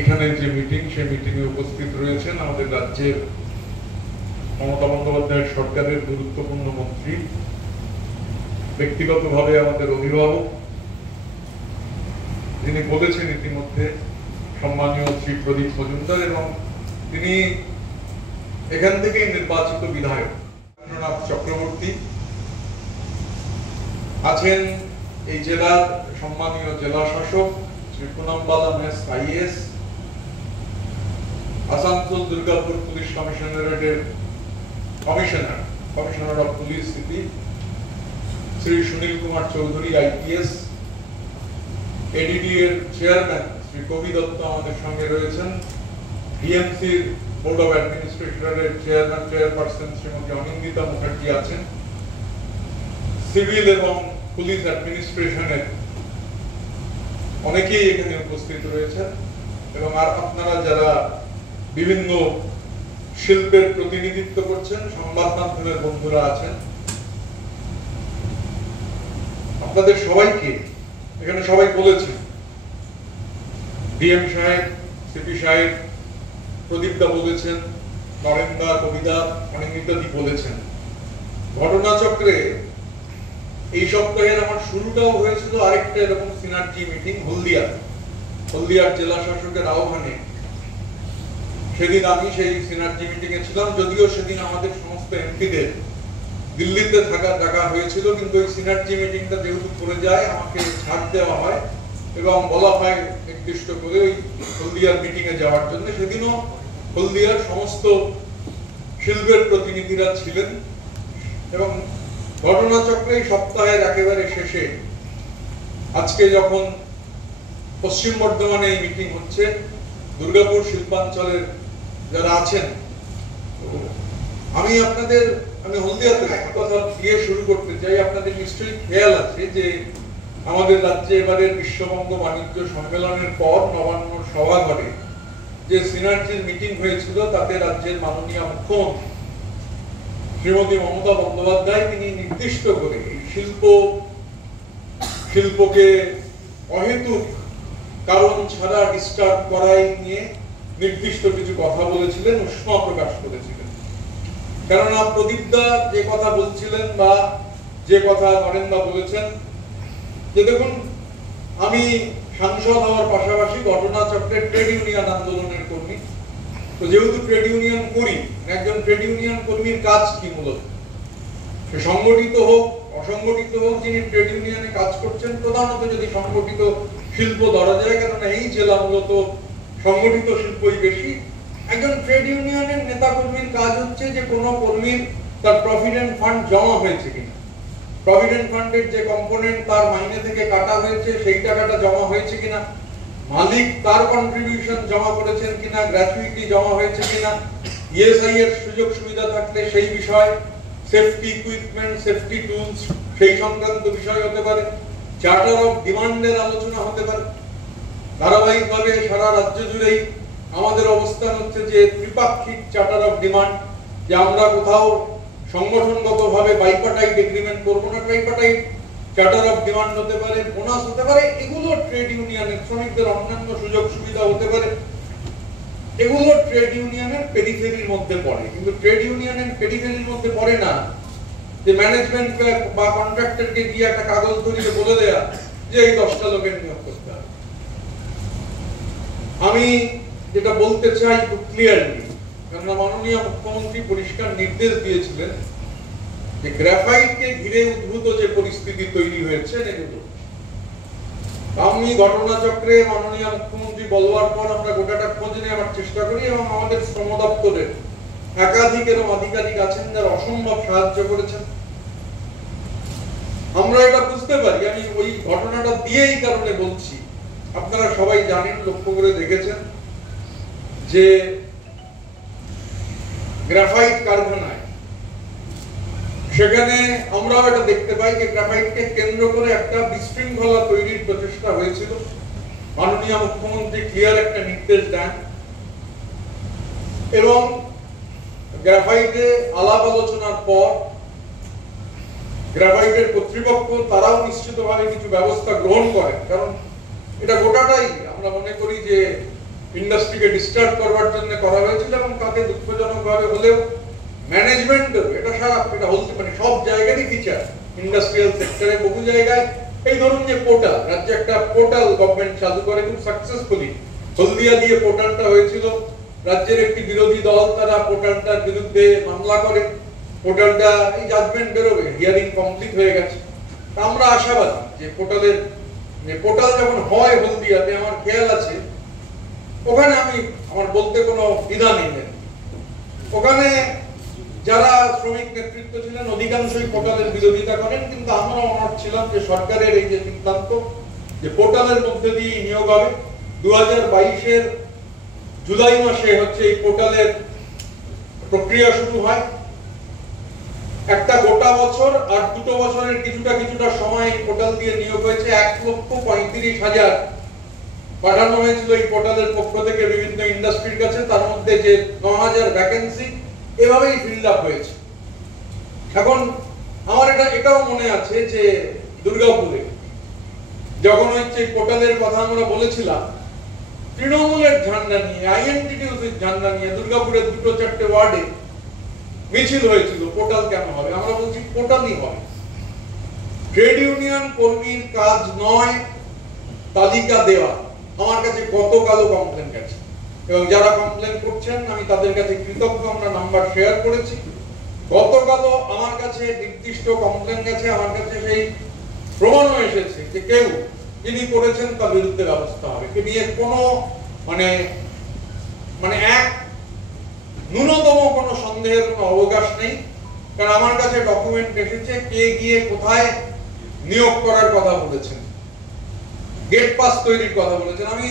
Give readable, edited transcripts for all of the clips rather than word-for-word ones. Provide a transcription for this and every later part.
এখানে যে মিটিং, সেই মিটিংয়ে উপস্থিত রয়েছেন আমাদের রাজ্যের মমতা বন্দ্যোপাধ্যায়ের সরকারের গুরুত্বপূর্ণ মন্ত্রী, ব্যক্তিগতভাবে আমাদের অভিভাবক, যিনি বলেছেন ইতিমধ্যে, সম্মানীয় শ্রী প্রদীপ মজুমদার, এবং তিনি এখান থেকেই নির্বাচিত বিধায়ক রবীন্দ্রনাথ চক্রবর্তী আছেন, এই জেলার সম্মানীয় জেলা শাসক Shri Ponnambalam S IAS, Asansol Durgapur police কমিশনারেটের commissioner of police city Shri Sunil Kumar Chowdhury IPS, ADD এর চেয়ারম্যান শ্রী কবি দত্ত আমাদের সঙ্গে রয়েছেন, ডিএমসির বোর্ড অফ অ্যাডমিনিস্ট্রেটরের চেয়ারপারসন শ্রীমতী অনিন্দিতা মুখার্জি আছেন, সিভিল এবং পুলিশ অ্যাডমিনিস্ট্রেশনের অনেকেই এখানে উপস্থিত রয়েছেন, এবং আর আপনারা যারা বিভিন্ন শিল্পের প্রতিনিধিত্ব করছেন, সংবাদ মাধ্যমের বন্ধুরা আছেন, আপনাদের সবাইকে এখানে সবাই বলেছেন, ডিএম সাহেব, সিপি সাহেব, প্রদীপদা বলেছেন, নরেন্দা, কবিতা, অনিন্দিতাদি বলেছেন। ঘটনাচক্রে এই সপ্তাহের আমার শুরুটাও হয়েছিল আরেকটা এরকম সিনার্জি মিটিং হলদিয়ার জেলা শাসকের আহ্বানে। সেদিন আমি সেই সিনার্জি মিটিং এ ছিলাম, যদিও সেদিন আমাদের সমস্ত এমপিদের দিল্লিতে থাকার ডাকা হয়েছিল, কিন্তু ওই সিনার্জি মিটিংটা যেহেতু করে যায় আমাকে ছাড় দেওয়া হয় এবং বলা হয় নির্দিষ্ট করে ওই হলদিয়ার মিটিং এ যাওয়ার জন্য। সেদিনও হলদিয়ার সমস্ত শিল্পের প্রতিনিধিরা ছিলেন, এবং ঘটনাচক্রে এই সপ্তাহের একেবারে শেষে আজকে যখন পশ্চিম বর্ধমানে এই মিটিং হচ্ছে, দুর্গাপুর শিল্পাঞ্চলের যারা আছেন, আমি হলদিয়াতে এক কথা দিয়ে শুরু করতে চাই। আপনাদের নিশ্চয়ই খেয়াল আছে যে আমাদের রাজ্যে এবারের বিশ্ববঙ্গ বাণিজ্য সম্মেলনের পর নবান্ন সভাঘরে যে সিনার্জির মিটিং হয়েছিল, তাতে রাজ্যের মাননীয় মুখ্যমন্ত্রী শ্রীমতী মমতা বন্দ্যোপাধ্যায় তিনি নির্দিষ্ট করে শিল্পকে অহেতুক কারণ ছাড়া ডিস্টার্ব করাই নিয়ে নির্দিষ্ট কিছু কথা বলেছিলেন, উষ্মা প্রকাশ করেছিলেন। কেননা প্রদীপদা যে কথা বলছিলেন বা যে কথা নরেন্দা বলেছেন, যে দেখুন, আমি সাংসদ হওয়ার পাশাপাশি ঘটনাচক্রে ট্রেড ইউনিয়ন আন্দোলনের কর্মী, তো যেহেতু ট্রেড ইউনিয়ন করি, একজন ট্রেড ইউনিয়ন কর্মীর কাজ কি মূলত, সে সংগঠিত হোক অসংগঠিত হোক, যিনি ট্রেড ইউনিয়নে কাজ করছেন, প্রধানত যদি সংগঠিত শিল্প ধরা যায়, কারণ এই জেলা মূলত সংগঠিত শিল্পই বেশি, একজন ট্রেড ইউনিয়নের নেতা কর্মীর কাজ হচ্ছে যে কোনো কর্মীর তার প্রভিডেন্ট ফান্ড জমা হয়েছে কিনা, প্রভিডেন্ট ফান্ডের যে কম্পোনেন্ট তার মাইনে থেকে কাটা হয়েছে সেই টাকাটা জমা হয়েছে কিনা, মালিক তার কন্ট্রিবিউশন জমা করেছেন কিনা, গ্র্যাচুইটি জমা হয়েছে কিনা, ইএসআই এর সুযোগ সুবিধা থাকলে সেই বিষয়, সেফটি ইকুইপমেন্ট, সেফটি টুলস, সেই সংক্রান্ত বিষয় হতে পারে, চার্টার অফ ডিমান্ডের আলোচনা হতে পারে। ধারাবাহিকভাবে সারা রাজ্য জুড়েই আমাদের অবস্থান হচ্ছে যে ত্রিপাক্ষিক চার্টার অফ ডিমান্ড, যে আমরা কোথাও সংগঠনগতভাবে বাইপার্টাইট এগ্রিমেন্ট করবো না, ট্রাইপার্টাইট চার্টার অফ ডিমান্ড হতে পারে, বোনাস হতে পারে, এগুলো ট্রেড ইউনিয়নের শ্রমিকদের অন্যান্য সুযোগ সুবিধা হতে পারে, এগুলো ট্রেড ইউনিয়নের পেরিফেরির মধ্যে পড়ে। কিন্তু ট্রেড ইউনিয়নের পেরিফেরির মধ্যে পড়ে না যে ম্যানেজমেন্ট বা কন্ট্রাক্টরকে দিয়ে একটা কাগজ ধরিয়ে বলে দেয়া যে এই 10টা লোকের নিয়োগ করতে হবে। আমি যেটা বলতে চাই খুব ক্লিয়ারলি, কারণ মাননীয় মুখ্যমন্ত্রী পরিষ্কার নির্দেশ দিয়েছিলেন যে গ্রাফাইটকে ঘিরে উদ্ভূত যে পরিস্থিতি তৈরি হয়েছে, আমি ঘটনাচক্রে মাননীয় মুখ্যমন্ত্রী বলবার পর আমরা গোটাটা খোঁজ নেওয়ার চেষ্টা করি, এবং আমাদের শ্রম দপ্তরের একাধিক এরকম আধিকারিক আছেন যারা অসম্ভব সাহায্য করেছেন। আমরা এটা বুঝতে পারি, আমি ওই ঘটনাটা দিয়ে এই কারণে বলছি, আপনারা সবাই জানেন, লক্ষ্য করে দেখেছেন যে গ্রাফাইট কারখানায় সেখানে আমরাও এটা দেখতে পাই যে গ্রাফাইটকে কেন্দ্র করে একটা বিশৃঙ্খলা তৈরির প্রচেষ্টা হয়েছিল। মাননীয় মুখ্যমন্ত্রী ক্লিয়ার একটা নির্দেশ দেন, এবং গ্রাফাইটে আলাপ আলোচনার পর গ্রাফাইটের কর্তৃপক্ষ তারাও নিশ্চিতভাবে কিছু ব্যবস্থা গ্রহণ করেন, কারণ এটা গোটাটাই আমরা মনে করি যে ইন্ডাস্ট্রিকে ডিস্টার্ব করবার জন্য করা হয়েছিল, এবং তাতে দুঃখজনকভাবে হলেও ম্যানেজমেন্ট এটা হলতে মানে সব জায়গারই ফিচার, ইন্ডাস্ট্রিয়াল সেক্টরে বহু জায়গায় এই ধরুন যে পোর্টাল, রাজ্যে একটা পোর্টাল গভর্নমেন্ট চালু করে খুব সাকসেসফুলি, হলদিয়া দিয়ে পোর্টালটা হয়েছিল। রাজ্যের একটি বিরোধী দল তারা পোর্টালটার বিরুদ্ধে মামলা করে, পোর্টালটা এই জাজমেন্ট বেরোবে, হিয়ারিং কমপ্লিট হয়ে গেছে। আমরা আশাবাদী যে পোর্টাল যখন হয় হলদিয়াতে, আমার খেয়াল আছে ওখানে, আমি আমার বলতে কোনো দ্বিধা নেই, ওখানে যারা শ্রমিক নেতৃত্ব ছিলেন অধিকাংশই পোর্টালের বিরোধিতা করেন, কিন্তু আমরা অনড় ছিলাম যে সরকারের এই যে সিদ্ধান্ত যে পোর্টালের মধ্যে দিয়ে নিয়োগ হবে, 2022-এর জুলাই মাসে হচ্ছে এই পোর্টালের প্রক্রিয়া শুরু হয়। একটা গোটা বছর আর 2 বছরের কিছুটা সময় এই পোর্টাল দিয়ে নিয়োগ হয়েছে। 1,35,000 পাঠানো হয়েছিল এই পোর্টালের পক্ষ থেকে বিভিন্ন ইন্ডাস্ট্রির কাছে, তার মধ্যে যে 9,000 ভ্যাকেন্সি এভাবেই ফিল আপ হয়েছে। এখন আমার এটাও মনে আছে যে দুর্গাপুরে যখন হচ্ছে পোর্টালের কথা আমরা বলেছিলাম, তৃণমূলের ঝান্ডা নিয়ে, আইএনটিটিউসির ঝান্ডা নিয়ে দুর্গাপুরের 2-4টে ওয়ার্ডে মিছিল হয়েছিল, পোর্টাল কেন হবে? আমরা বলছি পোর্টালই হবে। ট্রেড ইউনিয়ন কর্মীর কাজ নয় তালিকা দেওয়া। আমার কাছে গতকালও কমপ্লেন গেছে, এবং যারা কমপ্লেন করছেন আমি তাদের কাছে কৃতজ্ঞ, আমরা নাম্বার শেয়ার করেছি। গতকালও আমার কাছে নির্দিষ্ট কমপ্লেন গেছে, আমার কাছে সেই প্রমাণও এসেছে যে কেউ যিনি করেছেন তার বিরুদ্ধে ব্যবস্থা হবে, কে নিয়ে কোনো মানে এক ন্যূনতম কোনো সন্দেহের কোনো অবকাশ নেই। কারণ আমার কাছে ডকুমেন্ট এসেছে কে গিয়ে কোথায় নিয়োগ করার কথা বলেছেন, গেট পাস তৈরির কথা বলেছেন। আমি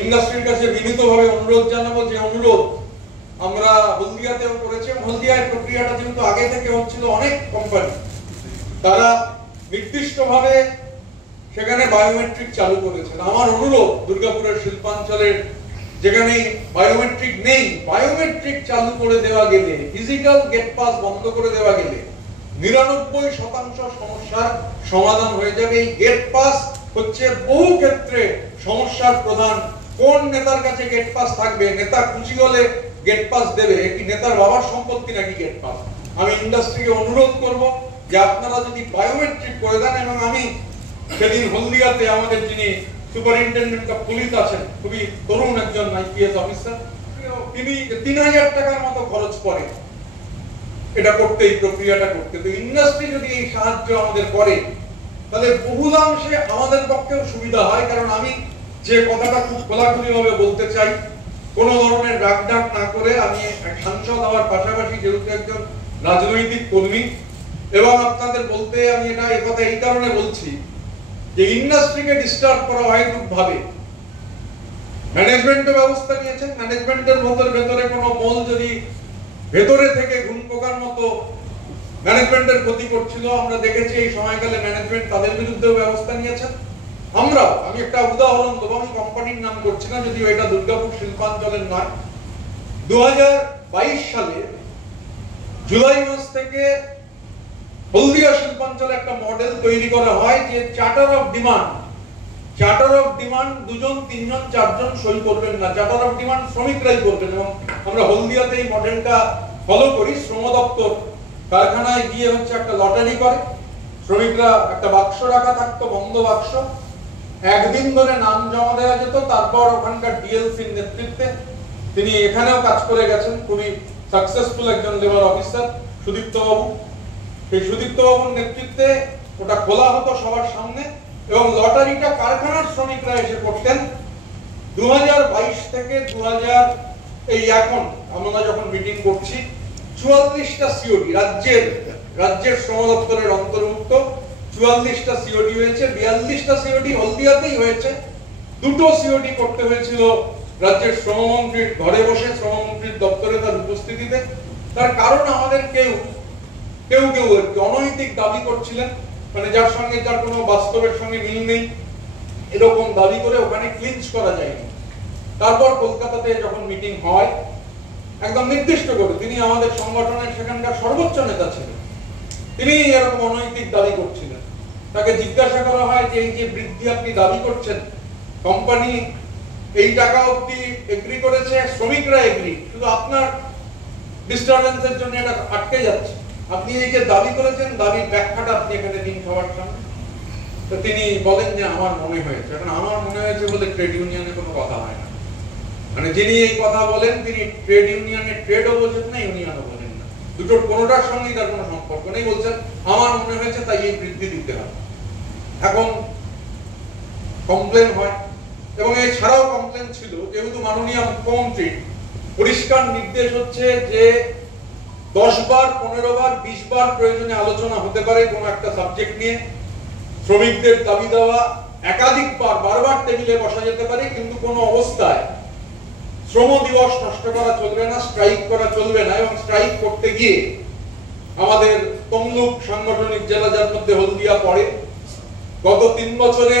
ইন্ডাস্ট্রির কাছে বিনীতভাবে অনুরোধ জানাবো, যে অনুরোধ আমরা হলদিয়াতেও করেছি। হলদিয়ার প্রক্রিয়াটা যেহেতু আগে থেকে হচ্ছিল, অনেক কোম্পানি তারা নির্দিষ্টভাবে সেখানে বায়োমেট্রিক চালু করেছেন। আমার অনুরোধ দুর্গাপুরের শিল্পাঞ্চলের যেখানে বায়োমেট্রিক নেই, বায়োমেট্রিক চালু করে দেওয়া গেলে, ফিজিক্যাল গেট পাস বন্ধ করে দেওয়া গেলে 99% সমস্যার সমাধান হয়ে যাবে। এই গেট পাস হচ্ছে বহু ক্ষেত্রে সমস্যার প্রধান। কোন নেতার কাছে গেট পাস থাকবে? নেতা খুশি হলে গেট পাস দেবে, কি নেতার বাবার সম্পত্তি নাকি গেট পাস? আমি ইন্ডাস্ট্রিকে অনুরোধ করব যে আপনারা যদি বায়োমেট্রিক করে দেন, এবং আমি সেদিন হলদিয়াতে আমাদের যিনি সুপারিনটেন্ডেন্ট অফ পুলিশ আছেন, খুবই তরুণ একজন আইপিএস অফিসার, তিনি 3,000 টাকার মতো খরচ করে এটা করতে, এই প্রক্রিয়াটা করতে। তো ইন্ডাস্ট্রি যদি এই সাহায্য আমাদের করে তাহলে বহুলাংশে আমাদের পক্ষেও সুবিধা হয়। কারণ আমি যে কথাটা খুব খোলাখুলি ভাবে বলতে চাই, কোন ধরনের রাগঢাক না করে, আমি এক সাংসদ হওয়ার পাশাপাশি যেহেতু একজন রাজনৈতিক কর্মী, এবং আপনাদের বলতে আমি এটা এই কথা এই কারণে বলছি যে ইন্ডাস্ট্রিকে ডিস্টার্ব করা হয় ভাবে ম্যানেজমেন্টও ব্যবস্থা নিয়েছেন। ম্যানেজমেন্টের ভেতরে কোনো মল যদি ভেতরে থেকে ঘুম পোকার মতো ম্যানেজমেন্টের ক্ষতি করছিল, আমরা দেখেছি এই সময়কালে ম্যানেজমেন্ট তাদের বিরুদ্ধেও ব্যবস্থা নিয়েছেন। আমি একটা উদাহরণ দেবো, আমি কোম্পানির নাম করছি না, যদিও এটা দুর্গাপুর শিল্পাঞ্চলের নয়। 2022 সালে জুলাই মাস থেকে হলদিয়া শিল্পাঞ্চলে একটা মডেল তৈরি করা হয় যে চার্টার অফ ডিমান্ড 2জন 3জন 4জন সই করবেন না, চার্টার অফ ডিমান্ড শ্রমিকরাই করবেন। এবং আমরা হলদিয়াতে এই মডেলটা ফলো করি। শ্রম দপ্তর কারখানায় গিয়ে হচ্ছে একটা লটারি করে, শ্রমিকরা একটা বাক্স রাখা থাকতো, বন্ধ বাক্স, একদিন ধরে নাম জমা দেওয়া যেত। তারপর ওখানকার ডিএলসির নেতৃত্বে, তিনি এখানেও কাজ করে গেছেন, খুবই সাকসেসফুল একজন লেবার অফিসার সুদীপ্ত বাবু, সেই সুদীপ্ত বাবুর নেতৃত্বে ওটা খোলা হতো সবার সামনে, এবং লটারিটা কারখানার শ্রমিকরা এসে করতেন। 2022 থেকে 2000 এই এখন আমরা যখন মিটিং করছি, 44টা সিওডি রাজ্যের শ্রম দপ্তরের অন্তর্ভুক্ত 44টা সিওডি হয়েছে। 42টা সিওডি হলদিয়াতেই হয়েছে। 2টো সিওডি করতে হয়েছিল রাজ্যের শ্রমমন্ত্রীর ঘরে বসে, শ্রমমন্ত্রীর দপ্তরে তার উপস্থিতিতে। তার কারণ আমাদের কেউ অনৈতিক দাবি করছিলেন, মানে যার কোনো বাস্তবের সঙ্গে মিল নেই, এরকম দাবি করে ওখানে ক্লিঞ্চ করা যায়নি। তারপর কলকাতাতে যখন মিটিং হয়, একদম নির্দিষ্ট করে, তিনি আমাদের সংগঠনের সেখানকার সর্বোচ্চ নেতা ছিলেন, তিনি এরকম অনৈতিক দাবি করছিলেন। তাকে জিজ্ঞাসা করা হয় যে এই যে বৃদ্ধি আপনি দাবি করছেন, কোম্পানি এই টাকা অবধি এগ্রি করেছে, শ্রমিকরা এগ্রি, শুধু আপনার ডিস্টারবেন্সের জন্য এটা আটকে যাচ্ছে। আপনি এই যে দাবি করেছেন, দাবির ব্যাখ্যাটা আপনি এখানে দিন সবার সামনে। তো তিনি বলেন যে আমার মনে হয়েছে। এখন আমার মনে হয়েছে বলে ট্রেড ইউনিয়নে কোনো কথা হয় না। মানে যিনি এই কথা বলেন তিনি ট্রেড ইউনিয়নের ট্রেডও বোঝেন না, ইউনিয়নও বোঝেন না, দুটোর কোনোটার সঙ্গেই তার কোনো সম্পর্ক নেই। বলছেন আমার মনে হয়েছে তাই এই বৃদ্ধি দিতে হবে। এখন কমপ্লেন হয়, এবং এছাড়াও কমপ্লেন ছিল, যেহেতু মাননীয় মুখ্যমন্ত্রী পরিষ্কার নির্দেশ হচ্ছে যে 10 বার 15 বার 20 বার প্রয়োজনে আলোচনা হতে পারে কোনো একটা সাবজেক্ট নিয়ে, শ্রমিকদের দাবি দেওয়া একাধিকবার বারবার টেবিলে বসা যেতে পারে, কিন্তু কোনো অবস্থায় শ্রম দিবস নষ্ট করা চলবে না, স্ট্রাইক করা চলবে না। এবং স্ট্রাইক করতে গিয়ে আমাদের তমলুক সাংগঠনিক জেলা, যার মধ্যে হলদিয়া পড়ে, গত 3 বছরে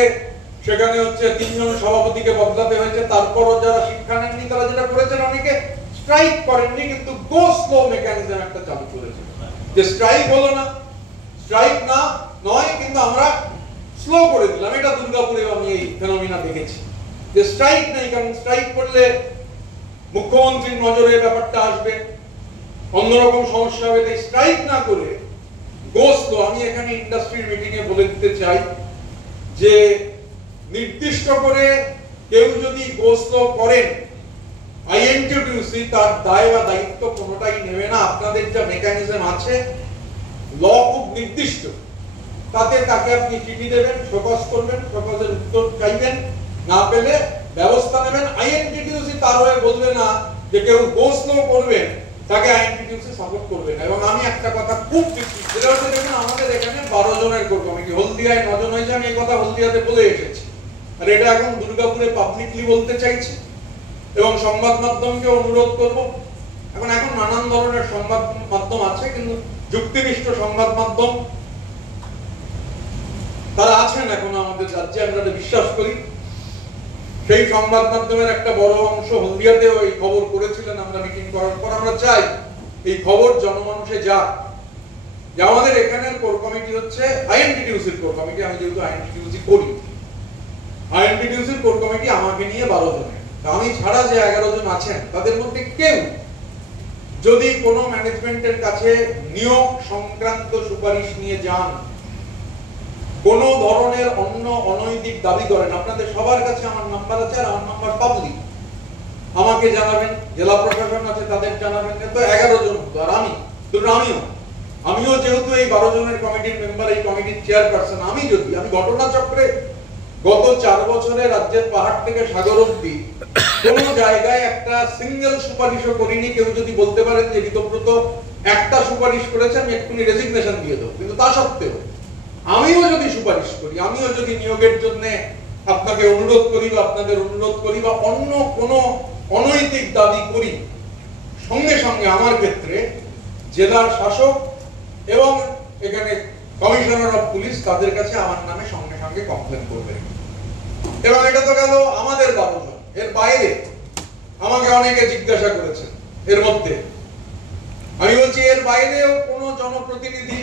সেখানে হচ্ছে 3 জন সভাপতিকে বদলাতে হয়েছে। তারপরও যারা শিক্ষা নেননি তারা যেটা করেছেন, অনেকে স্ট্রাইক করেননি কিন্তু গো স্লো মেকানিজম একটা চালু করেছে, যে স্ট্রাইক হলো না, স্ট্রাইক না নয় কিন্তু আমরা স্লো করে দিলাম। এটা দুর্গাপুরে আমি এই ফেনোমেনা দেখেছি, যে স্ট্রাইক নেই, কারণ স্ট্রাইক করলে মুখ্যমন্ত্রীর নজরে ব্যাপারটা আসবে, অন্যরকম সমস্যা হবে। তাই স্ট্রাইক না করে গো স্লো। আমি এখানে ইন্ডাস্ট্রির মিটিং এ বলে দিতে চাই যে নির্দিষ্ট করে কেউ যদি গো স্লো করেন, আইএনটিটিউসি তার দায় বা দায়িত্ব কোনোটাই নেবে না। আপনাদের যা মেকানিজম আছে, ল খুব নির্দিষ্ট, তাতে তাকে আপনি চিঠি দেবেন, শোকজ করবেন, শোকজের উত্তর চাইবেন, না পেলে ব্যবস্থা নেবেন। আইএনটিটিউসি তার হয়ে বলবে না যে কেউ গো স্লো করবেন তাকে আইএনটিটিউসি সাপোর্ট করবে না। এবং আমি একটা কথা খুব দেখি, যেটা হচ্ছে দেখুন আমাদের এখানে 12 জনের কোর কমিটি, হলদিয়ায় 9 জন হয়েছে। আমি এই কথা হলদিয়াতে বলে এসেছি, আর এটা এখন দুর্গাপুরে পাবলিকলি বলতে চাইছি এবং সংবাদ মাধ্যমকে অনুরোধ করব। এখন নানান ধরনের সংবাদ মাধ্যম আছে, কিন্তু যুক্তিনিষ্ঠ সংবাদ মাধ্যম তারা আছেন এখন আমাদের রাজ্যে, আমরা বিশ্বাস করি। সেই সংবাদ মাধ্যমের একটা বড় অংশ হলদিয়াতেও এই খবর করেছিলেন। আমরা মিটিং করার পর আমরা চাই এই খবর জনমানুষে যাক, যে আমাদের এখানের কোর কমিটি হচ্ছে আইএনটিটিউসির কোর কমিটি। আমি যেহেতু আইএনটিটিউসি করি, আইএনটিটিউসির কোর কমিটি আমাকে নিয়ে 12 জনের। আমি ছাড়া যে 11 জন আছেন তাদের মধ্যে কেউ যদি কোনো ম্যানেজমেন্টের কাছে নিয়োগ সংক্রান্ত সুপারিশ নিয়ে যান, কোন ধরনের অন্য অনৈতিক দাবি করেন, আপনাদের সবার কাছে আমার নাম্বার আছে, আর আমার নাম্বার পাবলিক, আমাকে জানাবেন। জেলা প্রশাসন আছে, তাদের জানাবেন। তো 11 জন হতো, আর আমিও যেহেতু এই 12 জনের কমিটির মেম্বার, এই কমিটির চেয়ারপারসন, আমি ঘটনাচক্রে গত 4 বছরে রাজ্যের পাহাড় থেকে সাগর অবধি কোন জায়গায় একটা সিঙ্গেল সুপারিশও করিনি। কেউ যদি বলতে পারেন যে ঋতব্রত একটা সুপারিশ করেছে, আমি এক্ষুনি রেজিগনেশন দিয়ে দেবো, কিন্তু তা সত্ত্বেও আমিও যদি সুপারিশ করি, আমিও যদি নিয়োগের জন্য আপনাকে অনুরোধ করি বা আপনাদের অনুরোধ করি বা অন্য কোনো অনৈতিক দাবি করি, সঙ্গে সঙ্গে আমার ক্ষেত্রে জেলার শাসক এবং এখানে কমিশনার অফ পুলিশ তাদের কাছে আমার নামে সঙ্গে সঙ্গে কমপ্লেন করবে। এবং এটা তো গেল আমাদের 12 জন। এর বাইরে আমাকে অনেকে জিজ্ঞাসা করেছেন, এর মধ্যে আমি বলছি এর বাইরেও কোনো জনপ্রতিনিধি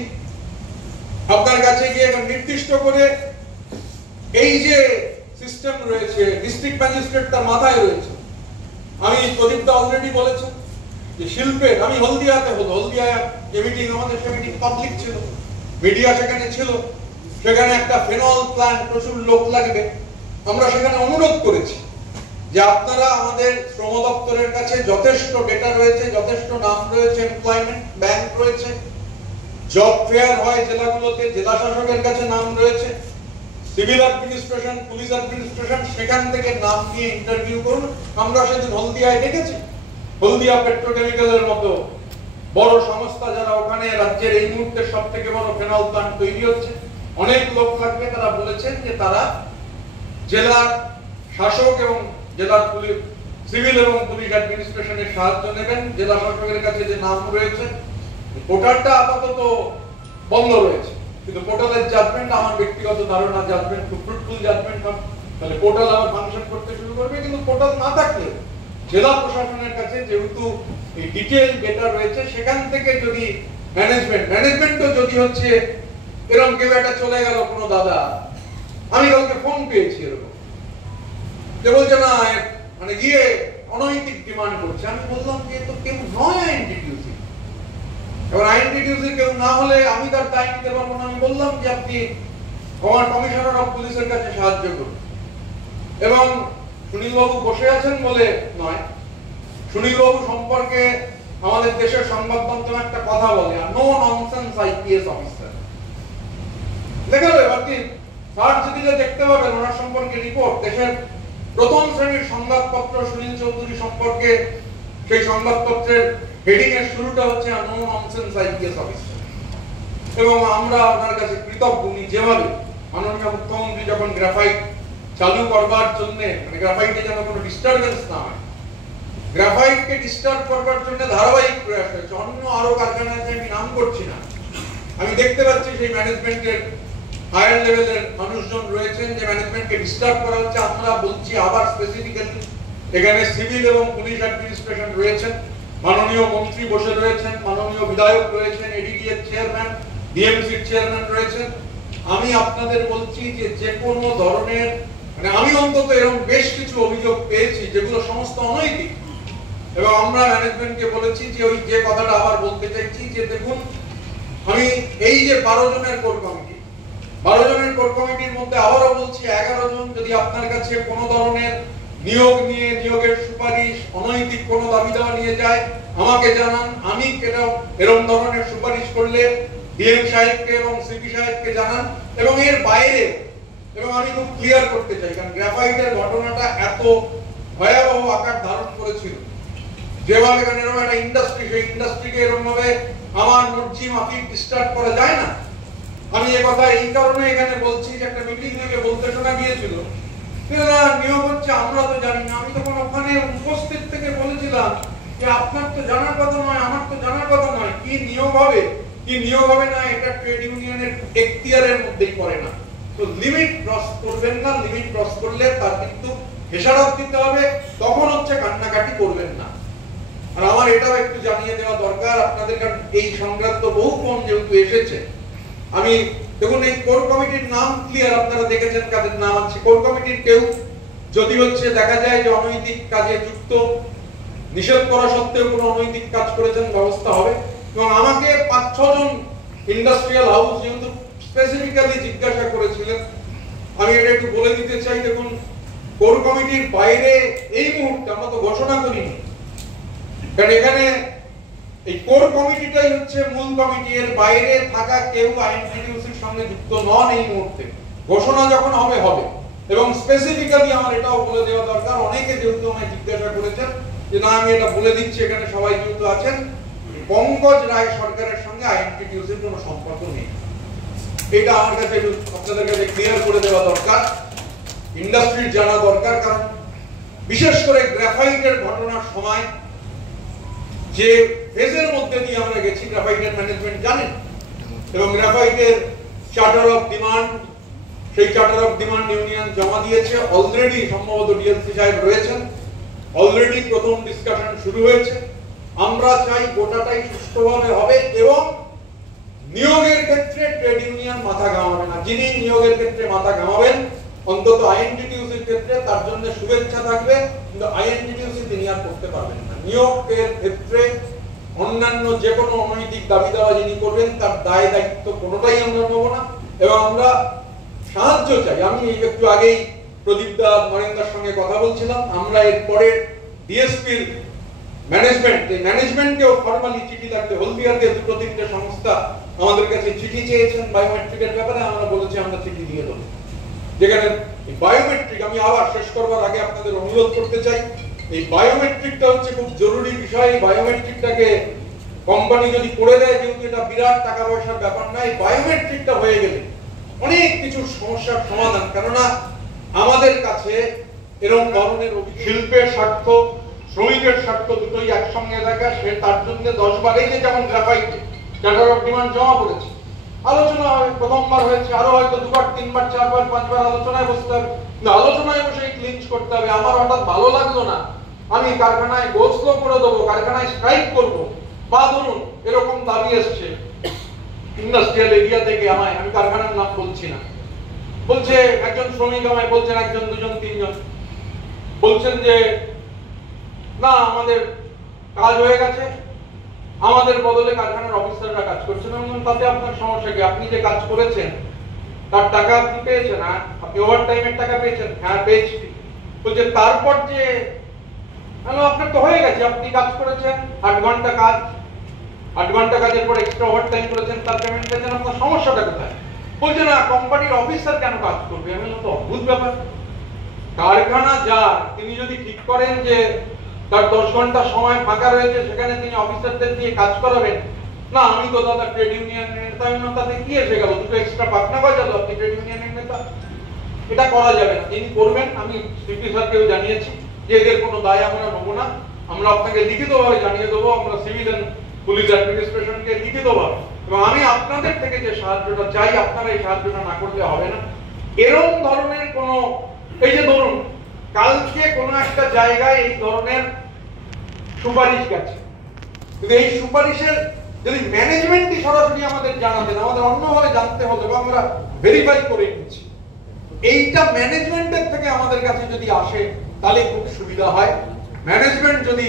আপনার কাছে গিয়ে নির্দিষ্ট করে এই যে সিস্টেম রয়েছে, ডিস্ট্রিক্ট ম্যাজিস্ট্রেট তার মাথায় রয়েছে। আমি প্রদীপদা অলরেডি বলেছেন যে শিল্পের, আমি হলদিয়াতে হলদিয়ায় মিটিং, আমাদের সে মিটিং পাবলিক ছিল, মিডিয়া সেখানে ছিল। সেখানে একটা ফেনল প্ল্যান্ট, প্রচুর লোক লাগবে। আমরা সেখানে অনুরোধ করেছি যে আপনারা আমাদের শ্রম দপ্তরের কাছে যথেষ্ট ডেটা রয়েছে, যথেষ্ট নাম রয়েছে, এমপ্লয়মেন্ট ব্যাংক রয়েছে, জব ফেয়ার হয় জেলাগুলোতে, জেলা শাসকের কাছে নাম রয়েছে, সিভিল অ্যাডমিনিস্ট্রেশন, পুলিশ অ্যাডমিনিস্ট্রেশন, সেখান থেকে নাম নিয়ে ইন্টারভিউ করুন। আমরা সেদিন হলদিয়ায় দেখেছি, হলদিয়া পেট্রোকেমিক্যালের মতো বড় সংস্থা যারা ওখানে রাজ্যের এই মুহূর্তে সব থেকে বড় ফেনল প্ল্যান্ট তৈরি হচ্ছে, অনেক লোক লাগবে। তারা বলেছেন যে তারা জেলার শাসক এবং জেলার পুলিশ, সিভিল এবং পুলিশ অ্যাডমিনিস্ট্রেশনের সাহায্য নেবেন। জেলা শাসকের কাছে যে নাম রয়েছে, পোর্টালটা আপাতত বন্ধ রয়েছে, কিন্তু পোর্টালের জাজমেন্ট, আমার ব্যক্তিগত ধারণা জাজমেন্ট খুব ফ্রুটফুল জাজমেন্ট হবে, তাহলে পোর্টাল আবার ফাংশন করতে শুরু করবে। কিন্তু পোর্টাল না থাকলে জেলা প্রশাসনের কাছে যেহেতু এই ডিটেইল ডেটা রয়েছে, সেখান থেকে যদি ম্যানেজমেন্টও যদি হচ্ছে এরকম কেউ একটা চলে গেল কোনো দাদা, আমি কালকে ফোন পেয়েছি এরকম, যে বলছে না মানে গিয়ে অনৈতিক ডিমান্ড করছে। আমি বললাম যে তো কেউ নয় আইএনটিটিউসি, এবার আইএনটিটিউসি কেউ না হলে আমি তার দায় নিতে পারবো না। আমি বললাম যে আপনি আমার কমিশনার অফ পুলিশের কাছে সাহায্য করুন, এবং সুনীলবাবু বসে আছেন বলে নয়, সুনীলবাবু সম্পর্কে আমাদের দেশের সংবাদ মাধ্যম একটা কথা বলে, নো ননসেন্স আইপিএস অফিসার। দেখালো এবার কি সার্চ দিলে দেখতে পাবেন ওনার সম্পর্কে রিপোর্ট। দেশের প্রথম শ্রেণীর সংবাদপত্র সুনীল চৌধুরী সম্পর্কে সেই সংবাদপত্রের হেডিং এর শুরুটা হচ্ছে নো ননসেন্স আইপিএস অফিসার। এবং আমরা ওনার কাছে কৃতজ্ঞ, উনি যেভাবে মাননীয় মুখ্যমন্ত্রী যখন গ্রাফাইট চালু করবার জন্য, মানে গ্রাফাইটে যেন কোনো ডিস্টারবেন্স না হয়, গ্রাফাইটকে ডিস্টার্ব করবার জন্য ধারাবাহিক প্রয়াস হয়েছে। অন্য আরো কারখানা আছে, আমি নাম করছি না, আমি দেখতে পাচ্ছি সেই ম্যানেজমেন্টের হায়ার লেভেলের মানুষজন রয়েছেন যে ম্যানেজমেন্টকে ডিস্টার্ব করা হচ্ছে। আমরা বলছি আবার স্পেসিফিক্যালি এখানে সিভিল এবং পুলিশ অ্যাডমিনিস্ট্রেশন রয়েছেন, মাননীয় মন্ত্রী বসে রয়েছেন, মাননীয় বিধায়ক রয়েছেন, এডিডি এর চেয়ারম্যান, ডিএমসির চেয়ারম্যান রয়েছেন। আমি আপনাদের বলছি যে যে কোনো ধরনের, মানে আমি অন্তত এরকম বেশ কিছু অভিযোগ পেয়েছি যেগুলো সমস্ত অনৈতিক, এবং আমরা ম্যানেজমেন্টকে বলেছি যে ওই যে কথাটা আবার বলতে চাইছি যে দেখুন, আমি এই যে 12 জনের কোর কমিটি, 12 জনের কোর কমিটির মধ্যে আবারও বলছি 11 জন যদি আপনার কাছে কোনো ধরনের নিয়োগ নিয়ে, নিয়োগের সুপারিশ, অনৈতিক কোনো দাবি দেওয়া নিয়ে যায় আমাকে জানান। আমি এরকম ধরনের সুপারিশ করলে ডিএম সাহেবকে এবং সিপি সাহেবকে জানান। এবং এর বাইরে, এবং আমি খুব ক্লিয়ার করতে চাই, কারণ গ্রাফাইটের ঘটনাটা এত ভয়াবহ আকার ধারণ করেছিল, যেভাবে কারণ এরকম একটা ইন্ডাস্ট্রি, সেই ইন্ডাস্ট্রিকে এরকম ভাবে আমার মর্জি মাফিক ডিস্টার্ব করা যায় না। আমি এই কথা এই কারণে এখানে বলছি যে একটা মিটিং থেকে বলতে শোনা গিয়েছিল নিয়োগ হচ্ছে, আমরা তো জানি না। আমি তখন ওখানে উপস্থিত থেকে বলেছিলাম যে আপনার তো জানার কথা নয়, আমার তো জানার কথা নয়, কি নিয়োগ হবে কি নিয়োগ হবে না এটা ট্রেড ইউনিয়নের এখতিয়ারের মধ্যেই পড়ে না। তো লিমিট ক্রস করবেন না, লিমিট ক্রস করলে তার কিন্তু খেসারত দিতে হবে, তখন হচ্ছে কান্নাকাটি করবেন না। আর আমার এটাও একটু জানিয়ে দেওয়া দরকার আপনাদের, কারণ এই সংক্রান্ত বহু ফোন যেহেতু এসেছে। আমি দেখুন এই কোর কমিটির নাম ক্লিয়ার, আপনারা দেখেছেন কাদের নাম আছে। কোর কমিটির কেউ যদি হচ্ছে দেখা যায় যে অনৈতিক কাজে যুক্ত, নিষেধ করা সত্ত্বেও কোনো অনৈতিক কাজ করেছেন, ব্যবস্থা হবে। এবং আমাকে 5-6 জন ইন্ডাস্ট্রিয়াল হাউস যেহেতু স্পেসিফিক্যালি জিজ্ঞাসা করেছিলেন, আমি এটা একটু বলে দিতে চাই। দেখুন কোর কমিটির বাইরে এই মুহূর্তে আমরা তো ঘোষণা করিনি, কারণ এখানে এই কোর কমিটিটাই হচ্ছে মূল কমিটি। এর বাইরে থাকা কেউ আইএনটিটিউসির সঙ্গে যুক্ত নন এই মুহূর্তে। ঘোষণা যখন হবে হবে। এবং স্পেসিফিক্যালি আমার এটাও বলে দেওয়া দরকার, অনেকে যেহেতু আমায় জিজ্ঞাসা করেছেন যে না আমি এটা বলে দিচ্ছি, এখানে সবাই যেহেতু আছেন, পঙ্কজ রায় সরকারের সঙ্গে আইএনটিটিউসির কোনো সম্পর্ক নেই। এটা আমার কাছে আপনাদের কাছে ক্লিয়ার করে দেওয়া দরকার, ইন্ডাস্ট্রির জানা দরকার। কারণ বিশেষ করে গ্রাফাইটের ঘটনার সময় যে ফেজের মধ্যে দিয়ে আমরা গেছি, গ্রাফাইটের ম্যানেজমেন্ট জানেন, এবং গ্রাফাইটের চার্টার অফ ডিমান্ড, সেই চার্টার অফ ডিমান্ড ইউনিয়ন জমা দিয়েছে। অলরেডি সম্ভবত ডিএলসি সাহেব রয়েছেন, অলরেডি প্রথম ডিসকাশন শুরু হয়েছে। আমরা চাই গোটাটাই সুষ্ঠুভাবে হবে, এবং নিয়োগের ক্ষেত্রে ট্রেড ইউনিয়ন মাথা ঘামাবে না। যিনি নিয়োগের ক্ষেত্রে মাথা ঘামাবেন, অন্তত আইএনটিটিউসির ক্ষেত্রে তার জন্য শুভেচ্ছা থাকবে, কিন্তু আইএনটিটিউসি তিনি আর করতে পারবেন না। নিয়োগের ক্ষেত্রে অন্যান্য যে কোনো অনৈতিক দাবি দেওয়া যিনি করবেন তার দায় দায়িত্ব কোনোটাই আমরা নেব না, এবং আমরা সাহায্য চাই। আমি একটু আগেই প্রদীপ দা নরেন্দ্রের সঙ্গে কথা বলছিলাম, আমরা এরপরে ডিএসপির ম্যানেজমেন্ট, এই ম্যানেজমেন্টকেও ফর্মালি চিঠি লাগবে। হলদিয়াতে 2-3টে সংস্থা আমাদের কাছে চিঠি চেয়েছেন বায়োমেট্রিকের ব্যাপারে, আমরা বলেছি আমরা চিঠি দিয়ে দেবো। যেখানে বায়োমেট্রিক, আমি আবার শেষ করবার আগে আপনাদের অনুরোধ করতে চাই, এই বায়োমেট্রিকটা হচ্ছে খুব জরুরি বিষয়। এই বায়োমেট্রিকটাকে কোম্পানি যদি করে দেয়, যেহেতু এটা বিরাট টাকা পয়সার ব্যাপার নয়, বায়োমেট্রিকটা হয়ে গেলে অনেক কিছু সমস্যার সমাধান। কেননা আমাদের কাছে এরকম ধরনের শিল্পের স্বার্থ, শ্রমিকের স্বার্থ দুটোই একসঙ্গে দেখা, সে তার জন্য 10 বার, এই যে যেমন গ্রাফাইটে চার্টার অফ ডিমান্ড জমা পড়েছে, আলোচনা হবে, প্রথমবার হয়েছে, আরো হয়তো 2বার 3বার 4বার 5বার আলোচনায় বসতে হবে। আলোচনায় বসে ক্লিঞ্চ করতে হবে। আমার হঠাৎ ভালো লাগলো না, আমি কারখানায় গোসলো করে দেবো, কারখানায় স্ট্রাইক করবো, বা ধরুন এরকম দাবি এসছে ইন্ডাস্ট্রিয়াল এরিয়া থেকে আমায়, আমি কারখানার নাম বলছি না, বলছে একজন শ্রমিক আমায় বলছেন, একজন, দুজন, তিনজন বলছেন যে না আমাদের কাজ হয়ে গেছে, আমাদের বদলে কারখানার অফিসাররা কাজ করছেন, তাতে আপনার সমস্যা কি? আপনি যে কাজ করেছেন তার টাকা আপনি পেয়েছেন, আপনি ওভার টাইমের টাকা পেয়েছেন? হ্যাঁ পেয়েছি। বলছে তারপর যে আপনার তো হয়ে গেছে, আপনি কাজ করেছেন 8 ঘন্টা কাজ, 8 ঘন্টা কাজের পর এক্সট্রা ওভার টাইম করেছেন, তার পেমেন্ট পেয়েছেন, আপনার সমস্যাটা কোথায়? বলছে না কোম্পানির অফিসার কেন কাজ করবে। আমি তো অদ্ভুত ব্যাপার। কারখানা যার, তিনি যদি ঠিক করেন যে তার 10 ঘন্টা সময় ফাঁকা রয়েছে, সেখানে তিনি অফিসারদের দিয়ে কাজ করাবেন, না আমি তো দাদা ট্রেড ইউনিয়নের নেতা, তাতে কি এসে গেল, দুটো এক্সট্রা পাখনা গজালো, আপনি ট্রেড ইউনিয়নের নেতা। এটা করা যাবে না। তিনি করবেন, আমি সিপি স্যারকেও জানিয়েছি যে এদের কোনো দায় আমরা নেব না, আমরা আপনাকে লিখিতভাবে জানিয়ে দেবো, আমরা সিভিল এন্ড পুলিশ অ্যাডমিনিস্ট্রেশনকে লিখিতভাবে, এবং আমি আপনাদের থেকে যে সাহায্যটা চাই আপনারা এই সাহায্যটা না করলে হবে না। এরকম ধরনের কোনো, এই যে ধরুন কালকে কোনো একটা জায়গায় এই ধরনের সুপারিশ গেছে, কিন্তু এই সুপারিশের যদি ম্যানেজমেন্টই সরাসরি আমাদের জানাতেন, আমাদের অন্যভাবে জানতে হতো বা আমরা ভেরিফাই করে নিচ্ছি, এইটা ম্যানেজমেন্টের থেকে আমাদের কাছে যদি আসে তাহলে খুব সুবিধা হয়। ম্যানেজমেন্ট যদি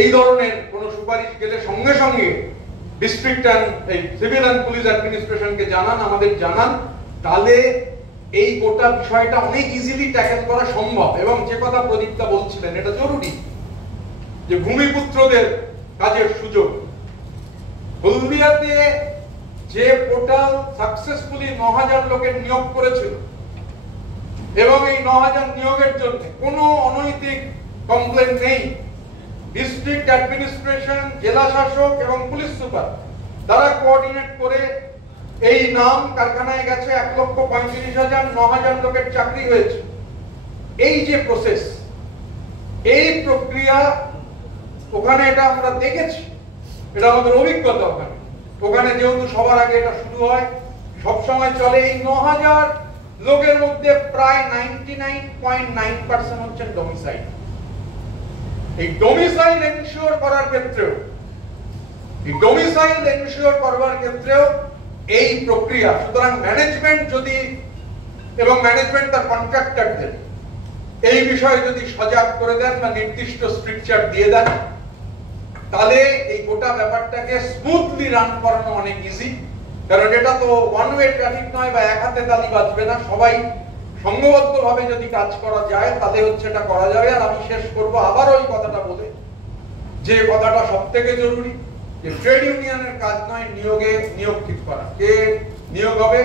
এই ধরনের কোনো সুপারিশ গেলে সঙ্গে সঙ্গে ডিস্ট্রিক্ট অ্যান্ড এই সিভিল অ্যান্ড পুলিশ অ্যাডমিনিস্ট্রেশনকে জানান, আমাদের জানান, তাহলে এই গোটা বিষয়টা অনেক ইজিলি ট্যাকেল করা সম্ভব। এবং যে কথা প্রদীপদা বলছিলেন এটা জরুরি, যে ভূমিপুত্রদের কাজের সুযোগ। হলদিয়াতে যে পোর্টাল সাকসেসফুলি 9000 লোকের নিয়োগ করেছিল এবং এই 9000 নিয়োগের জন্য কোনো অনৈতিক কমপ্লেন নেই, ডিস্ট্রিক্ট অ্যাডমিনিস্ট্রেশন, জেলা শাসক এবং পুলিশ সুপার তারা কোঅর্ডিনেট করে এই নাম কারখানায় গেছে, 1,35,000 9000 লোকের চাকরি হয়েছে। এই যে প্রসেস, এই প্রক্রিয়া ওখানে এটা আমরা দেখেছি, এটা আমাদের অভিজ্ঞতা। ওখানে যেহেতু সবার আগে এটা শুরু হয়, সব সময় চলে। এই 9000 লোকের মধ্যে প্রায় 99.9% হচ্ছেন ডোমিসাইল। এই ডোমিসাইল এনশিওর করার ক্ষেত্রেও, এই প্রক্রিয়া, সুতরাং ম্যানেজমেন্ট যদি এবং ম্যানেজমেন্ট তার কন্ট্রাক্টরদের এই বিষয়ে যদি সজাগ করে দেন বা নির্দিষ্ট স্ট্রাকচার দিয়ে দেন, তাহলে এই গোটা ব্যাপারটাকে স্মুথলি রান করানো অনেক ইজি। কারণ এটা তো ওয়ান ওয়ে ট্রাফিক নয় বা এক হাতে তালি বাজবে না, সবাই সংঘবদ্ধভাবে যদি কাজ করা যায় তাহলে হচ্ছে এটা করা যাবে। আর আমি শেষ করব আবার ওই কথাটা বলে, যে কথাটা সবথেকে জরুরি, যে ট্রেড ইউনিয়নের কাজ নয় নিয়োগ ঠিক করা, কে নিয়োগ হবে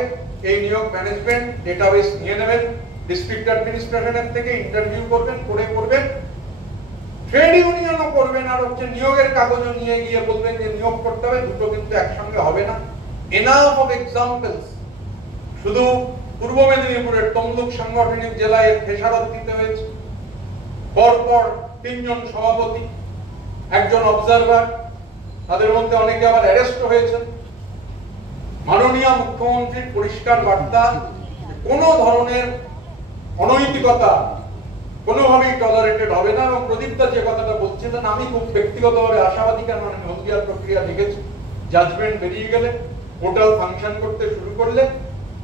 এই নিয়োগ ম্যানেজমেন্ট ডেটাবেস নিয়ে নেবেন, ডিস্ট্রিক্ট অ্যাডমিনিস্ট্রেশনের থেকে ইন্টারভিউ করবেন, করবেন, ট্রেড ইউনিয়নও করবেন, আর হচ্ছে নিয়োগের কাগজও নিয়ে গিয়ে বলবেন যে নিয়োগ করতে হবে। দুটো কিন্তু একসঙ্গে হবে না। এনাফ অফ এক্সাম্পলস, শুধু পূর্ব মেদিনীপুরের তমলুক সাংগঠনিক জেলায় খেসারত দিতে হয়েছে। পরপর 3 জন সভাপতি, 1 জন অবজারভার, তাদের মধ্যে অনেকে আবার অ্যারেস্ট হয়েছেন। মাননীয় মুখ্যমন্ত্রীর পরিষ্কার বার্তা, কোন ধরনের অনৈতিকতা কোনোভাবেই টলারেটেড হবে না। এবং প্রদীপদা যে কথাটা বলছিলেন, আমি খুব ব্যক্তিগতভাবে আশাবাদী, কারণ আমি হলদিয়ার প্রক্রিয়া দেখেছি। জাজমেন্ট বেরিয়ে গেলে, পোর্টাল ফাংশন করতে শুরু করলে,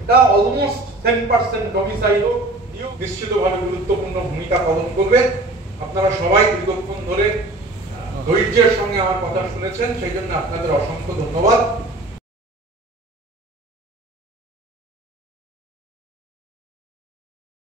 এটা অলমোস্ট 10% ডোমিসাইল নিশ্চিতভাবে গুরুত্বপূর্ণ ভূমিকা পালন করবে। আপনারা সবাই দীর্ঘক্ষণ ধরে ধৈর্যের সঙ্গে আমার কথা শুনেছেন, সেই জন্য আপনাদের অসংখ্য ধন্যবাদ।